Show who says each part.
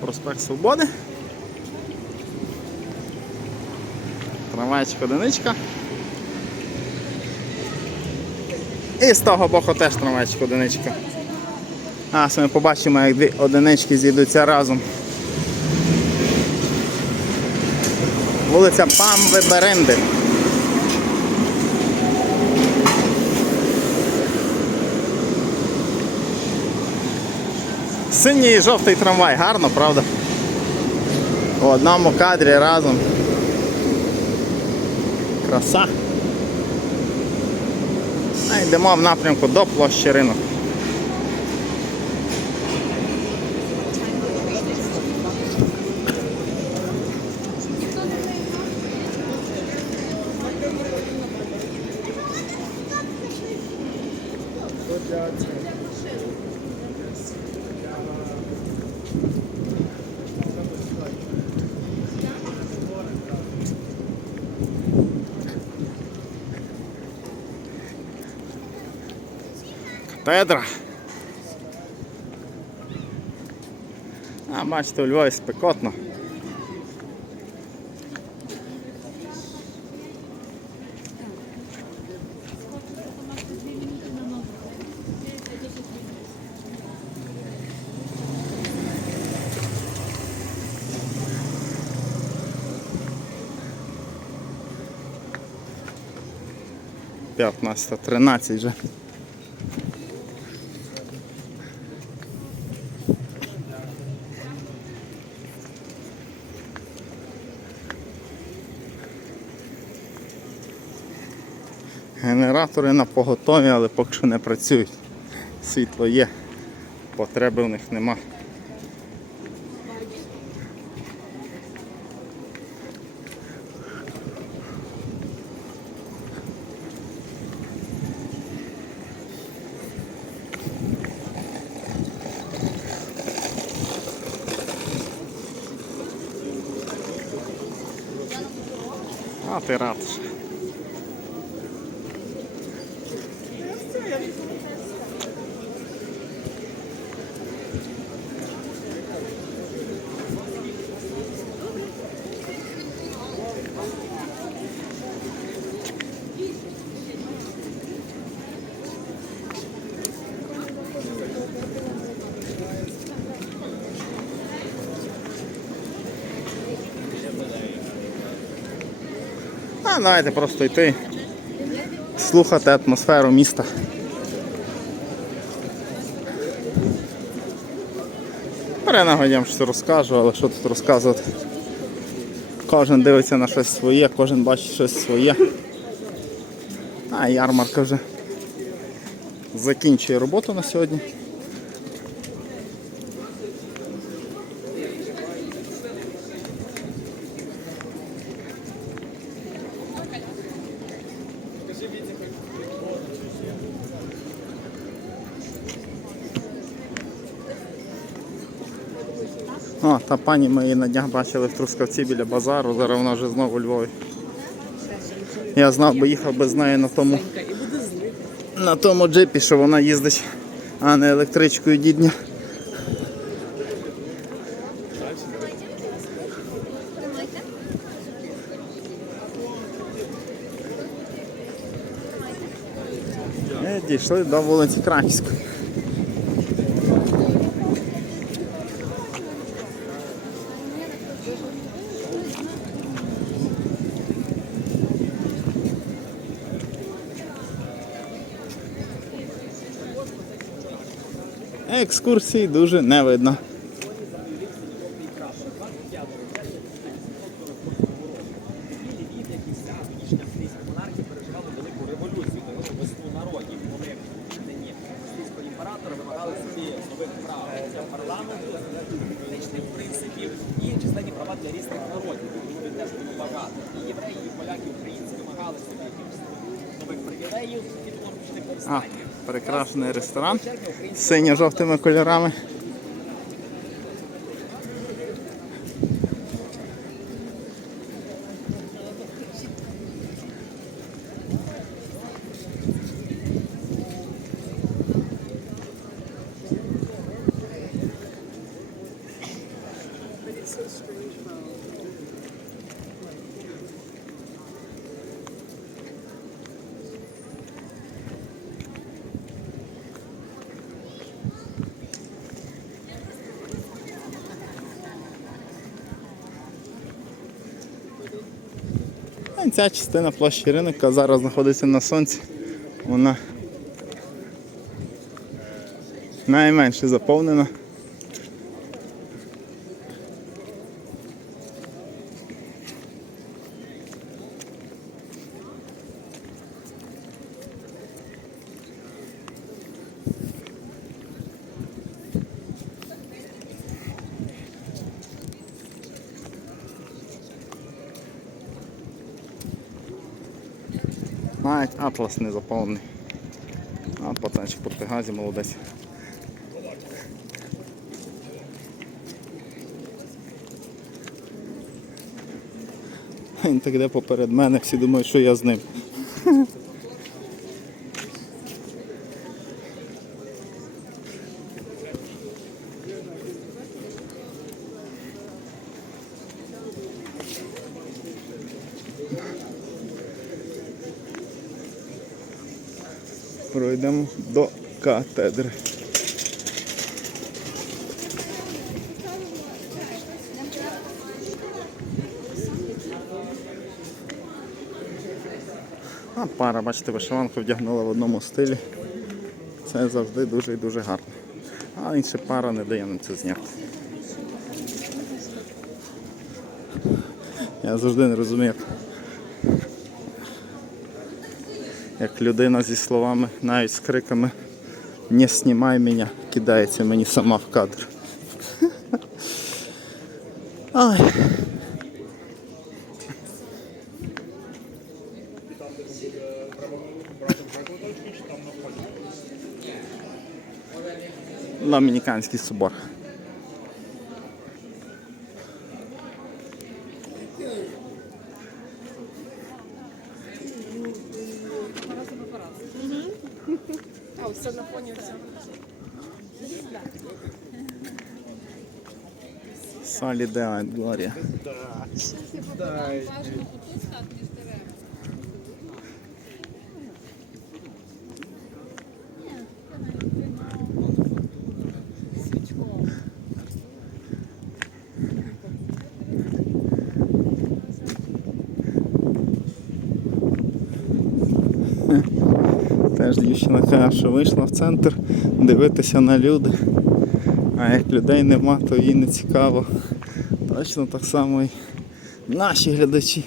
Speaker 1: Проспект Свободи. Трамвайчик одиничка. І з того боку теж трамвайчик одиничка. А, ми побачимо, як дві одинички зійдуться разом. Вулиця Памви Беренди. Синій і жовтий трамвай, гарно, правда? У одному кадрі разом. Краса. А йдемо в напрямку до площі ринок. Катедра. А, бачите, у Львові спекотно. П'ятнадцята, тринадцять вже. Генератори на поготові, але поки що не працюють. Світло є, потреби в них нема. А ти рад. А давайте просто йти, слухати атмосферу міста. Перенагодям щось розкажу, але що тут розказувати. Кожен дивиться на щось своє, кожен бачить щось своє. А ярмарка вже закінчує роботу на сьогодні. О, та пані ми її на днях бачили в Трускавці біля базару, зараз вона вже знову у Львові. Я знав, бо їхав би з нею на тому, на тому джипі, що вона їздить, а не електричкою дідня. Дійшли до вулиці Краківської. Екскурсій дуже не видно. А. прекрасний ресторан з синьо-жовтими кольорами. Ця частина площі ринок, яка зараз знаходиться на сонці, вона найменше заповнена. Навіть атлас не заповнений. А пацанчик по Пегазі молодець. Він так йде поперед мене, всі думають, що я з ним. Пройдемо до катедри. А пара, бачите, вишиванку вдягнула в одному стилі. Це завжди дуже і дуже гарно. А інша пара не дає нам це зняти. Я завжди не розумію, як людина зі словами, навіть з криками Не знімай мене, кидається мені сама в кадр. Ой. Домініканський собор.
Speaker 2: А, все на фоні все.
Speaker 1: Салі де Глорія. Теж дівчина каже, що вийшла в центр дивитися на люди. А як людей нема, то їй не цікаво. Точно так само і наші глядачі.